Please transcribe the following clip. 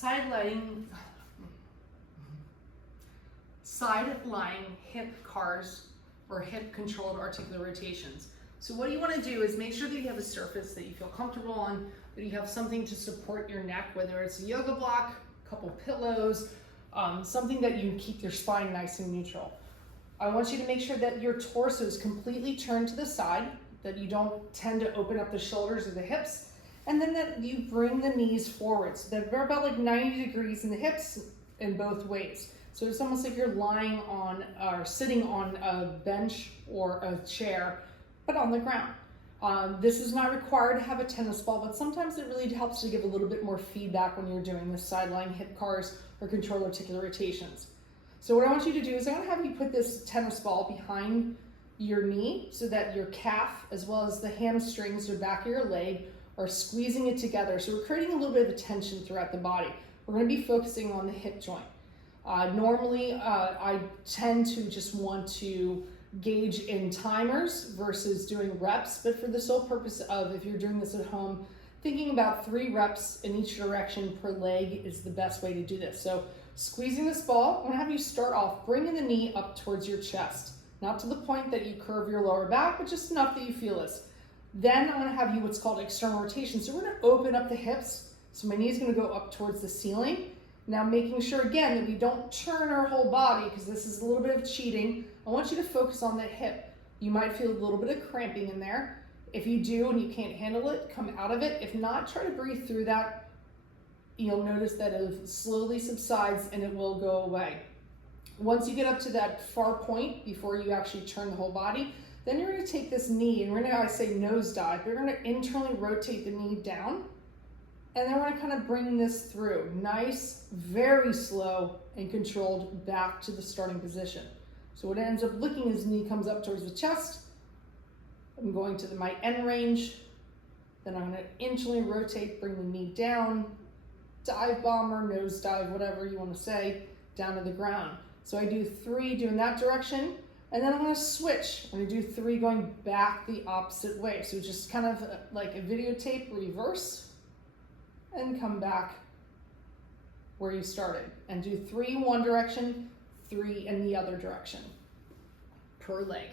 side-lying hip cars or hip controlled articular rotations. So what you want to do is make sure that you have a surface that you feel comfortable on, that you have something to support your neck, whether it's a yoga block, a couple pillows, something that you can keep your spine nice and neutral. I want you to make sure that your torso is completely turned to the side, that you don't tend to open up the shoulders or the hips, and then that you bring the knees forward so that they're about like 90 degrees in the hips in both ways. So it's almost like you're lying on or sitting on a bench or a chair, but on the ground. This is not required to have a tennis ball, but sometimes it really helps to give a little bit more feedback when you're doing the side-lying hip cars or controlled articular rotations. So what I want you to do is I'm going to have you put this tennis ball behind your knee so that your calf as well as the hamstrings or back of your leg are squeezing it together. So we're creating a little bit of a tension throughout the body. We're going to be focusing on the hip joint. Normally, I tend to just want to gauge in timers versus doing reps, but for the sole purpose of, if you're doing this at home, thinking about 3 reps in each direction per leg is the best way to do this. So squeezing this ball, I'm going to have you start off bringing the knee up towards your chest, not to the point that you curve your lower back, but just enough that you feel this. Then I'm going to have you what's called external rotation. So we're going to open up the hips. So my knee is going to go up towards the ceiling. Now making sure again that we don't turn our whole body, because this is a little bit of cheating. I want you to focus on the hip. You might feel a little bit of cramping in there. If you do and you can't handle it, come out of it. If not, try to breathe through that. You'll notice that it slowly subsides and it will go away. Once you get up to that far point before you actually turn the whole body, then you're going to take this knee and we're going to, I say nose dive, but you're going to internally rotate the knee down. And then we're going to kind of bring this through. Nice, very slow and controlled back to the starting position. So what it ends up looking is the knee comes up towards the chest. I'm going to my end range. Then I'm going to internally rotate, bring the knee down, dive bomber, nose dive, whatever you want to say, down to the ground. So I do 3 doing that direction, and then I'm going to switch. I'm going to do 3 going back the opposite way. So just kind of like a videotape reverse, and come back where you started. And do 3 one direction, 3 in the other direction per leg.